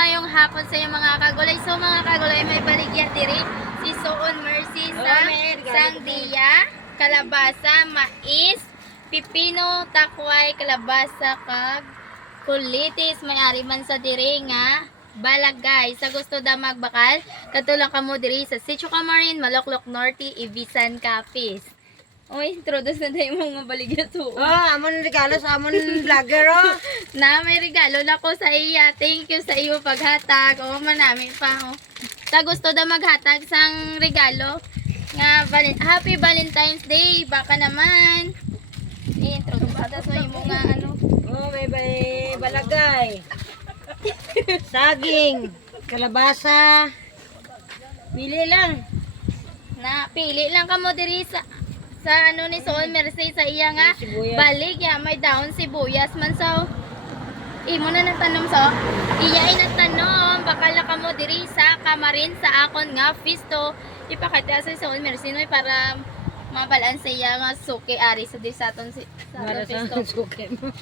maayong hapon sa inyo mga kagulay. So mga kagulay, may baligya diri si Soon Mercy sa sangdia, kalabasa, mais, pipino, takway, kalabasa, kag kulitis. May ari man sa diri nga balagay. Sa gusto da magbakal, katulong kamo diri sa Sitio Camarin, Maloklok Norte, Ibisan, Capiz. Oy, introduce na tayo mga baligya to. Oh, amon regalo sa amon vlogger oh. na may regalo na ko sa iya. Thank you sa iyo paghatag. O manami pa ho. Sa gusto da maghatag sang regalo nga val- Happy Valentine's Day baka naman. I-introduce ata sa imo nga ano. Oh, may, may balagay. Saging, kalabasa. Pili lang. Na pili lang kamo diri sa sa ano ni Sol Mercy sa iya nga. Balik ya may daon sibuyas man so. Imo na natanom so. Iya ay natanom bakal na kamo diri sa kamarin sa akon nga fisto. Ipakita sa Sol Mercy noy para mabalaan sa iya nga suki ari sa di sa aton si sa aton fisto. suki mo.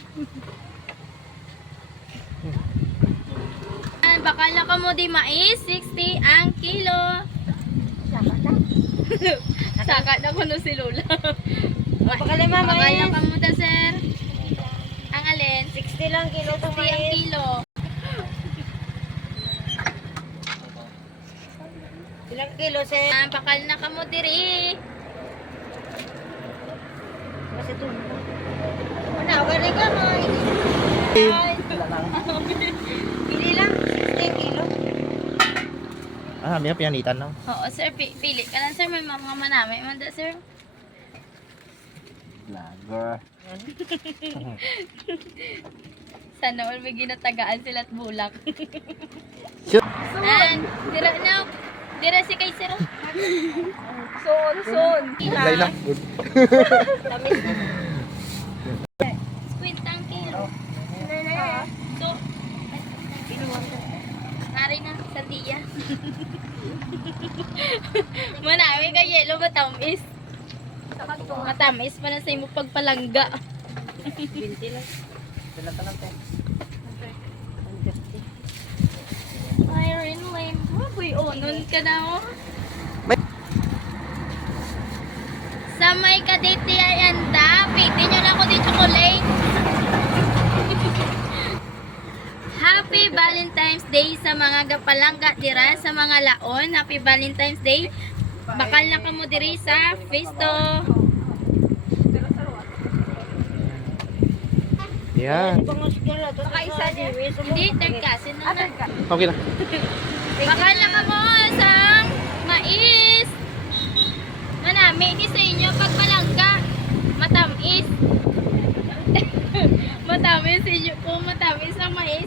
Yan, bakal na kamo di mais 60 ang kilo Saka na ko no si Lola. Pakalima, Bakal na mais. kamo da sir. Ang alin? 60 lang kilo sa 60 ang kilo. Ilang kilo sa... Ah, bakal na kamo diri. Kasi ito. Ano, galing ka mo. Pili lang. 60 kilo. Ah, may pianitan no? Oo, sir, pi- pili ka lang, sir. May mga manamay man da, sir. Lager. Sana all may ginatagaan sila at bulak. And, dira na. Dira si kay sir. Son, son. Lay na. Good. Squintang kilo. So, Tiya. Manami ka yelo, matamis. Matamis pa na sa imo pagpalangga. 20 lang. Sila ka lang po. Iron lane. Maboy, onon ka na oh. Sa may kaditi ay anda, piti nyo na ako di chocolate. Happy Valentine's Day sa mga gapalangga dira sa mga laon. Happy Valentine's Day. Bakal na kamo diri sa Festo. Yan. Hindi, third kasi na. Okay na. Bakal na kamo sa mais. Manami ni sa inyo pag palangga. Matamis. matamis sa inyo kung matamis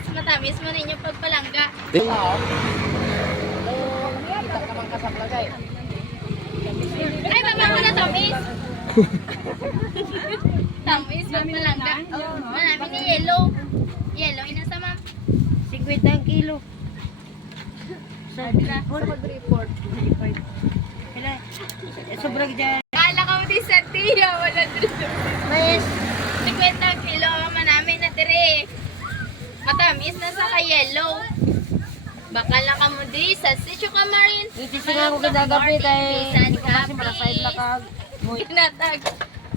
mais. Matamis mo ninyo pag palangga. Ay, baba ko na tamis. tamis pag palangga. Manami ni yellow. Yellow, inasa ma'am. 50 ang kilo. Sa mag-report. Kailan? Eh, Sobrang dyan. Kala ka mo di sa tiya, wala dito. Mais. 50 kilo manami na dire. Matamis na sa yellow. Bakal na ka mo di sa Sitio Camarin. Iti sila ko kadagabi kay hindi ko kasi marasay na kag. Ginatag.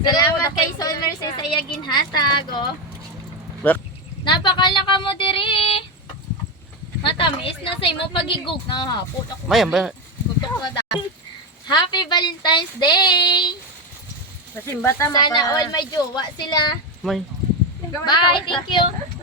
Salamat kay Mercy sa iya ginhatag, oh. Bak- Napakal na ka mo diri. Matamis na sa imo pagigug na hapon ako. Mayan ba? Gutok na da. Happy Valentine's Day! Kasi bata Sana all may jowa sila. May. Bye, thank you.